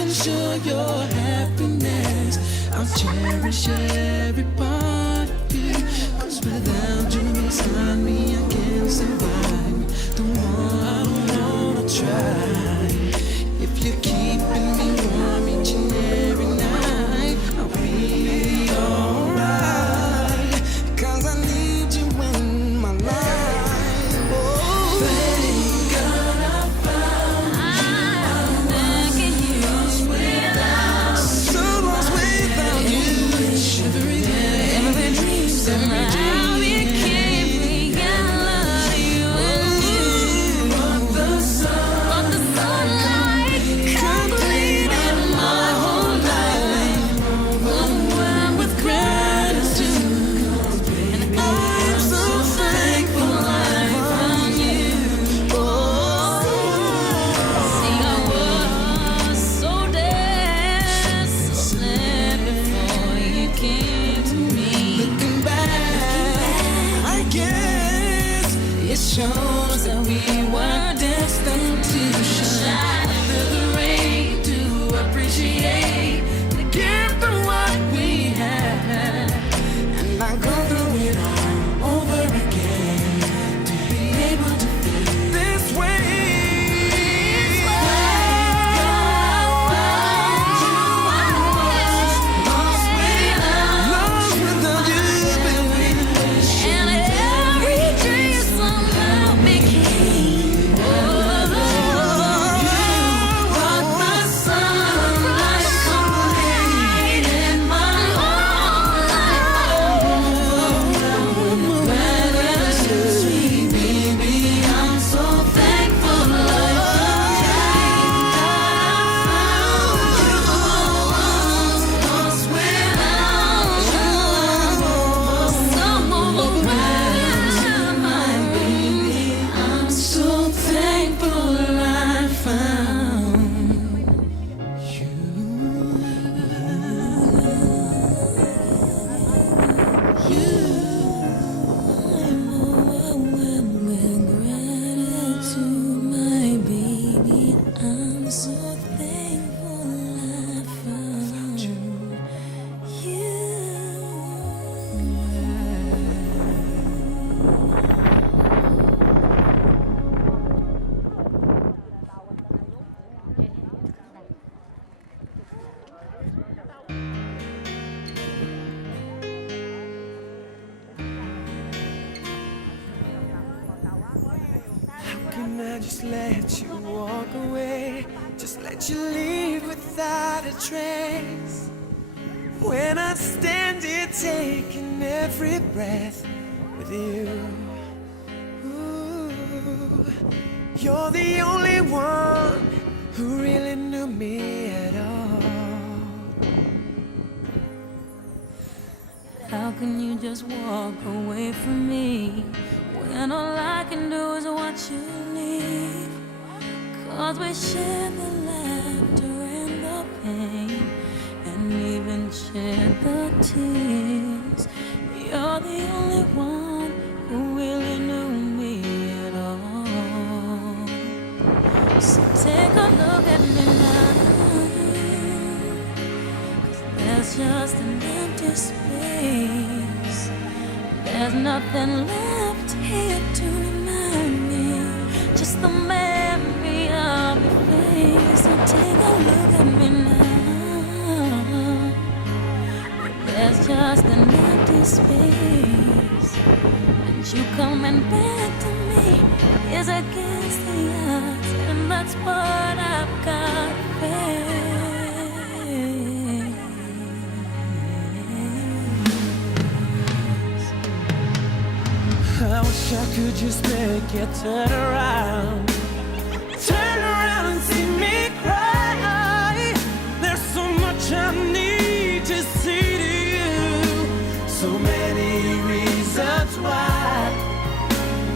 ensure your happiness. I'll cherish every part of you, 'cause without you beside me I can't survive. The more I wanna try. If you're keeping me warm each and every night, I'll be alright, 'cause I need you in my life. Oh, thank God I found you. I'm begging you, lost without you. So lost without you. Every day, every dream, every dream. Shows that we were destined to shine through the rain, to appreciate the gift of what we had, and I go through it all over again to be able to feel this way. I just let you walk away, just let you leave without a trace. When I stand here taking every breath with you, ooh, you're the only one who really knew me at all. How can you just walk away from me when all I can do is watch you leave? 'Cause we share the laughter and the pain, and even share the tears. You're the only one who really knew me at all. So take a look at me now, 'cause there's just an empty space. There's nothing left here to remind me, just the memory of your face. So take a look at me now. There's just an empty space, and you coming back to me is against the odds, and that's what I've got to face. I wish I could just make you turn around and see me cry. There's so much I need to say to you, so many reasons why.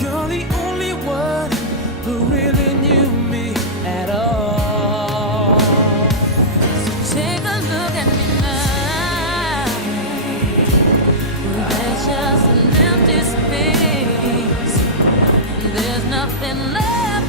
You're the only one who really knew me at all. So take a look at me now. There's just an empty space, and there's nothing left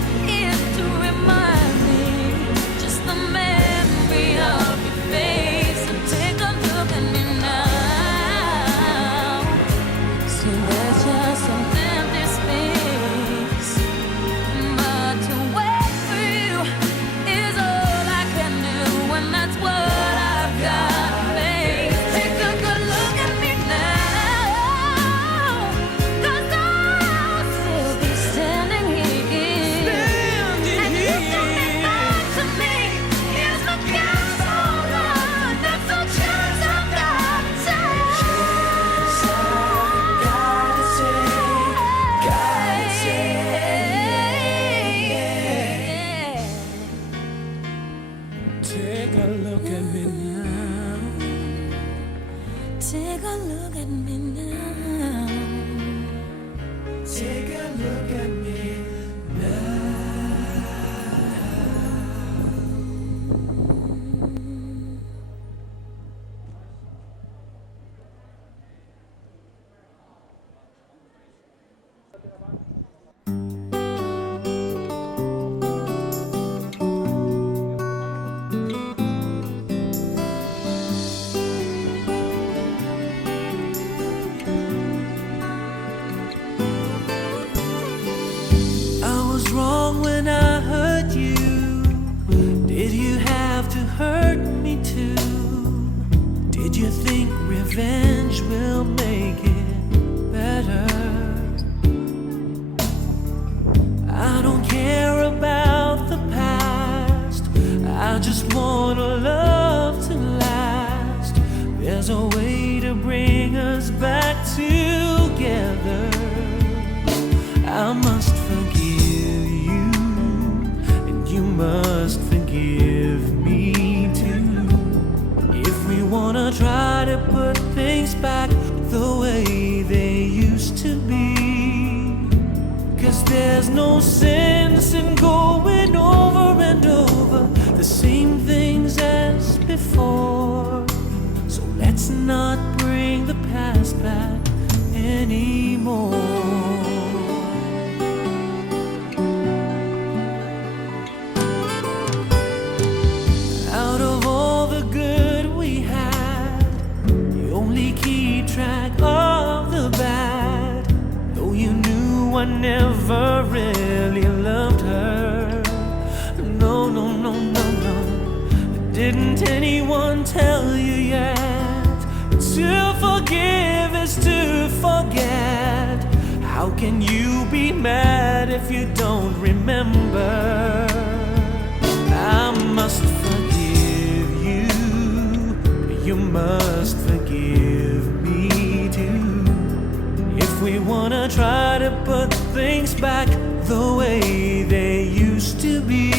Take a look at me now. Take a look at me now. Take a look at me now. Wrong when I hurt you. Did you have to hurt me too? Did you think revenge will make it better? I don't care about the past. I just want a love to last. There's a way to bring us back together. I must forgive you, and you must forgive me too. If we wanna try to put things back the way they used to be, 'cause there's no sense in going over and over the same things as before. So let's not bring the past back anymore. Track of the bad, though you knew I never really loved her. No, no, no, no, no. Didn't anyone tell you yet? To forgive is to forget. How can you be mad if you don't remember? I must forgive you. You must forgive me too. If we wanna try to put things back the way they used to be,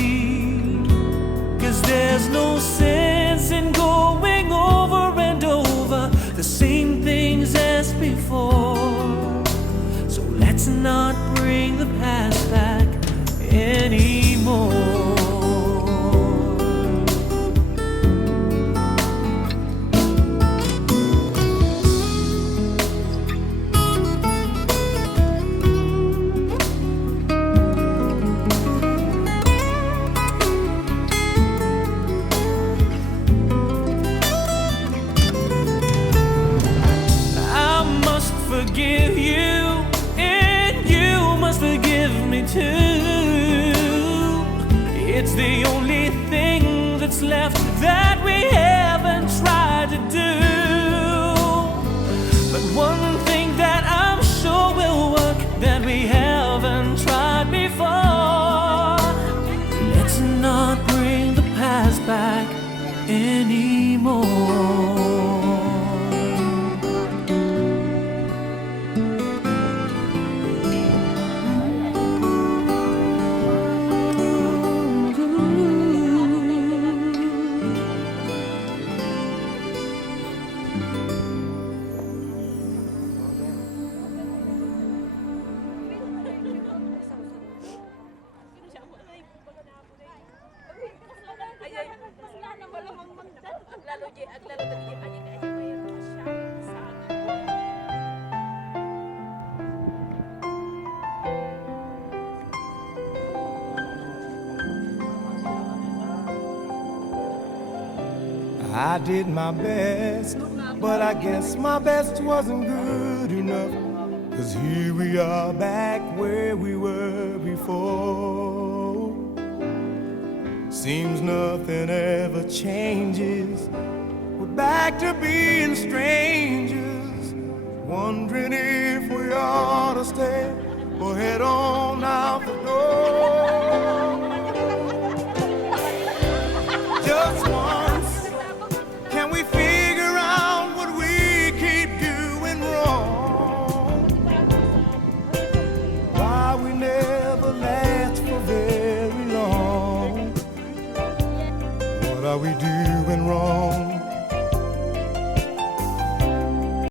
'cause there's no sense in going over and over the same things as before. So let's not bring the past back anymore. Forgive you, and you must forgive me too. It's the only thing that's left that we haven't tried to do. But one thing that I'm sure will work that we haven't tried before. Let's not bring the past back anymore. I did my best, but I guess my best wasn't good enough. 'Cause here we are back where we were before. Seems nothing ever changes. We're back to being strangers, wondering if we ought to stay or head on out the door. Just once, can we figure out what we keep doing wrong? Why we never last for very long? What are we doing wrong?